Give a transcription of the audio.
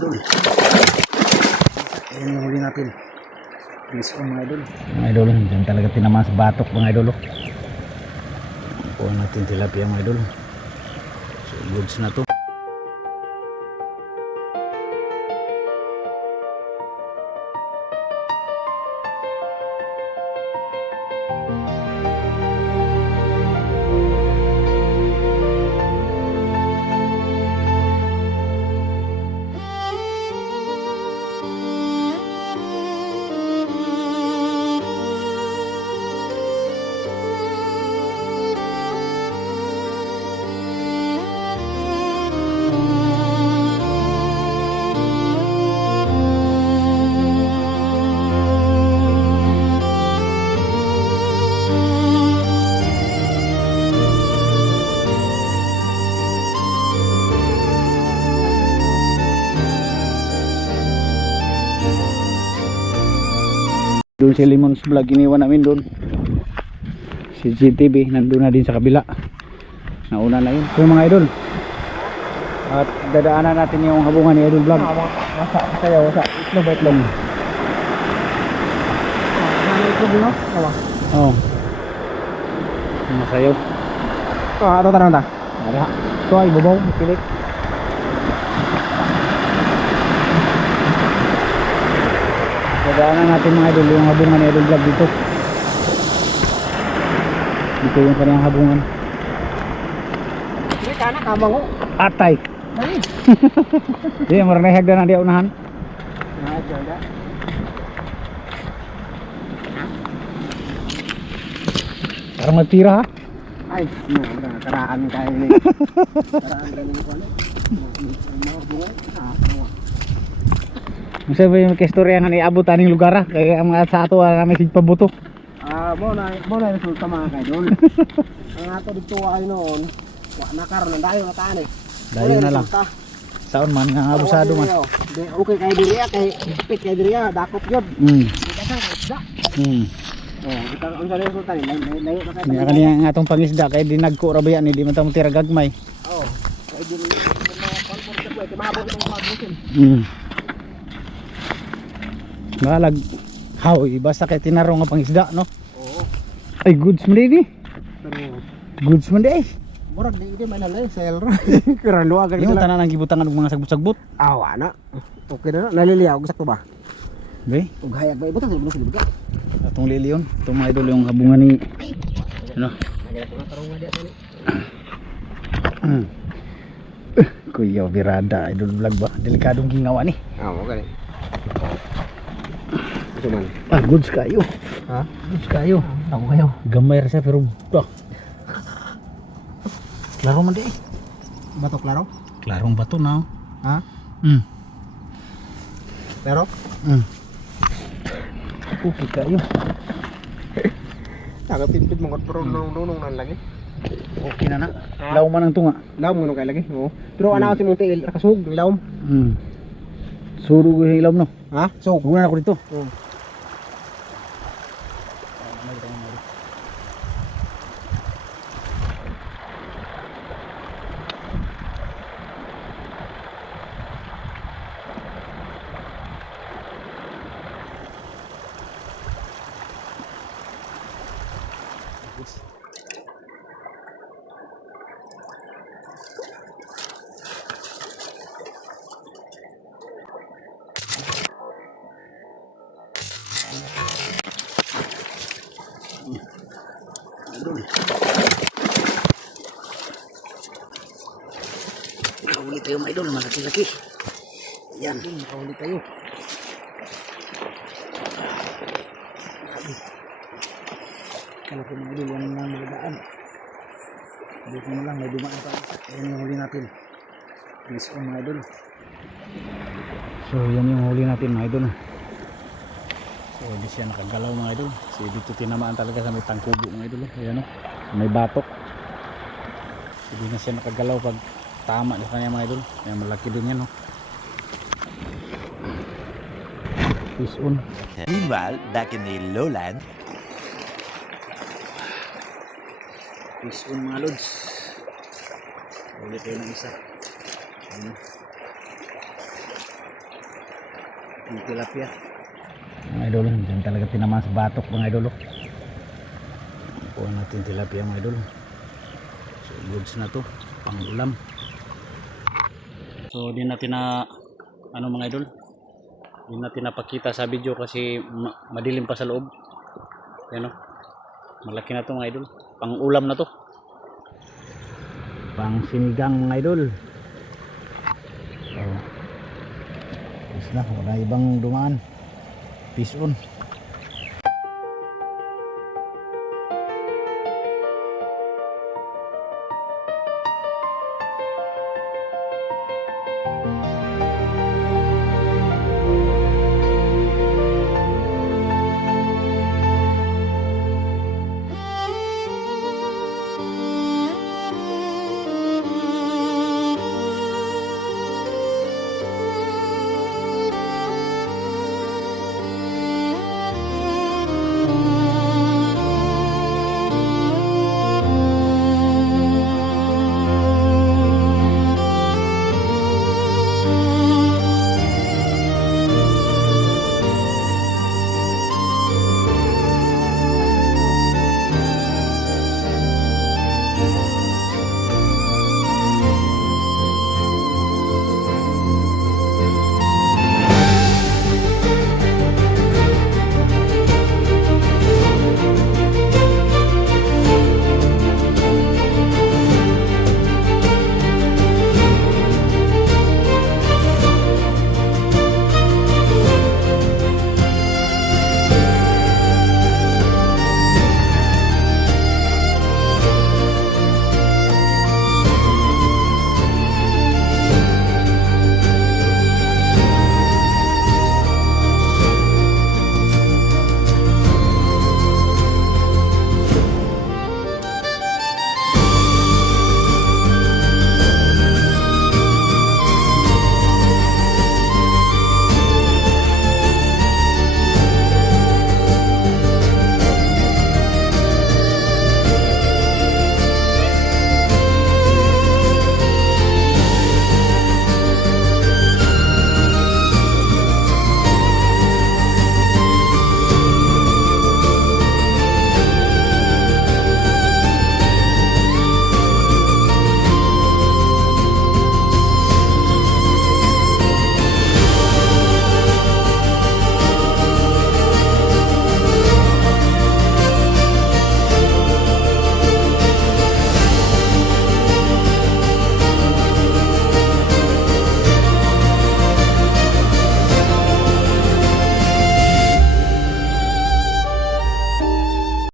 idol. Ayan yung huli natin. Fish on mga idol. Mga idol, dyan talaga tinamaan sa batok mga idol. Kuha natin tilapia mga idol. So goods na to. Doon si Lemon's Vlog, iniwan namin doon. Si GTV nandun na din sa kabila. Nauna na yun. So mga idol, at dadaanan natin yung habungan ni Idol Vlog. Wasa kayo, wasa. Itlog ba itlog? Itlog no? Oo. Masayaw. Ito tanong ta. Ara. Ito ay babaw, pilik. Dadaanan natin mga idol yung habungan ni Idol Vlog dito. Dito yung kanyang habungan. Hindi ka na, kamang ko. Atay. Ay. Hindi, marang nahihagda na di unahan. Parang magtira ha. Ay, karaan kayo ni. Karaan galing ko ano. Mga bunga. Masa ba yung kistorya nga niabutan ng lugar ha? Kaya mga sa ato na may sigpabuto. Mo na resulta mga kaidol. Ang ato dito ay noon, wa nakaroon ng dayo na tani. Dayo na lang. Saon man nga abusado man. Okay kay diriya kay pit kay diriya dakop gyud. Oh, kita unsa na resulta ni layo na kay. Nga kaniya nga atong pangisda kay dinagko ra ba yan di man ta mo tira gagmay. Oh. Kay diri mga comfort ko ay mabot ng mabutin. Ngalag haw basta kay tinaro nga pangisda no. Oo. Ay goods man di. Pero Goods man di. murag di man nalay sel ra. Kira luwa gani Yung sila. tanan ang gibutangan og mga sagbut-sagbut. Awa na. Okay na naliliyaw sakto ba? Be, Ug hayag ba ibutang sila sila biga. atong liliyon. Itong mga idol yung habungan ni ano. Kuya Virada Idol Vlog ba? Delikadong gingawa ni. Mo gani. Ito man. Ah, goods kayo. Ha? Goods kayo. Ako kayo. Gamay ra siya pero klaro man di. Batok laro? Klarong bato na. Ha? Pero Okay kayo. nakapinpid mo pero nung nan lagi. Okay na na. Law man ang tunga. Laom mo nung kay lagi. Oo. Pero ana si mong tiil rakasug laom. Suro ko yung ilaw no. Ha? So, Huwag na ako dito. Nakahuli tayo mga idol, malaki-laki. Yan, nakahuli tayo. Kala ko mga idol, yan ang mga daan. Dito mo lang, may dumaan pa. Yan yung huli natin. Fish on mga idol. So yan yung huli natin mga idol. So hindi siya nakagalaw mga idol. So dito tinamaan talaga sa may tangkubo mga idol. Ayan o, may batok. Hindi na siya nakagalaw pag tama sa kanya mga idol. Kaya malaki din yan o. Fish on. Meanwhile, back in the lowland, Fish on mga lods. Huli tayo ng isa. Ayan. Yung tilapia. Mga idol, dyan talaga tinamaan sa batok mga idol. Kuha natin tilapia mga idol. So goods na to, pang ulam. So di natin na ano mga idol, di natin napakita sa video kasi madilim pa sa loob. Yan o, malaki na to mga idol, pang ulam na to, pang sinigang mga idol. So is na, wala ibang dumaan. Peace on.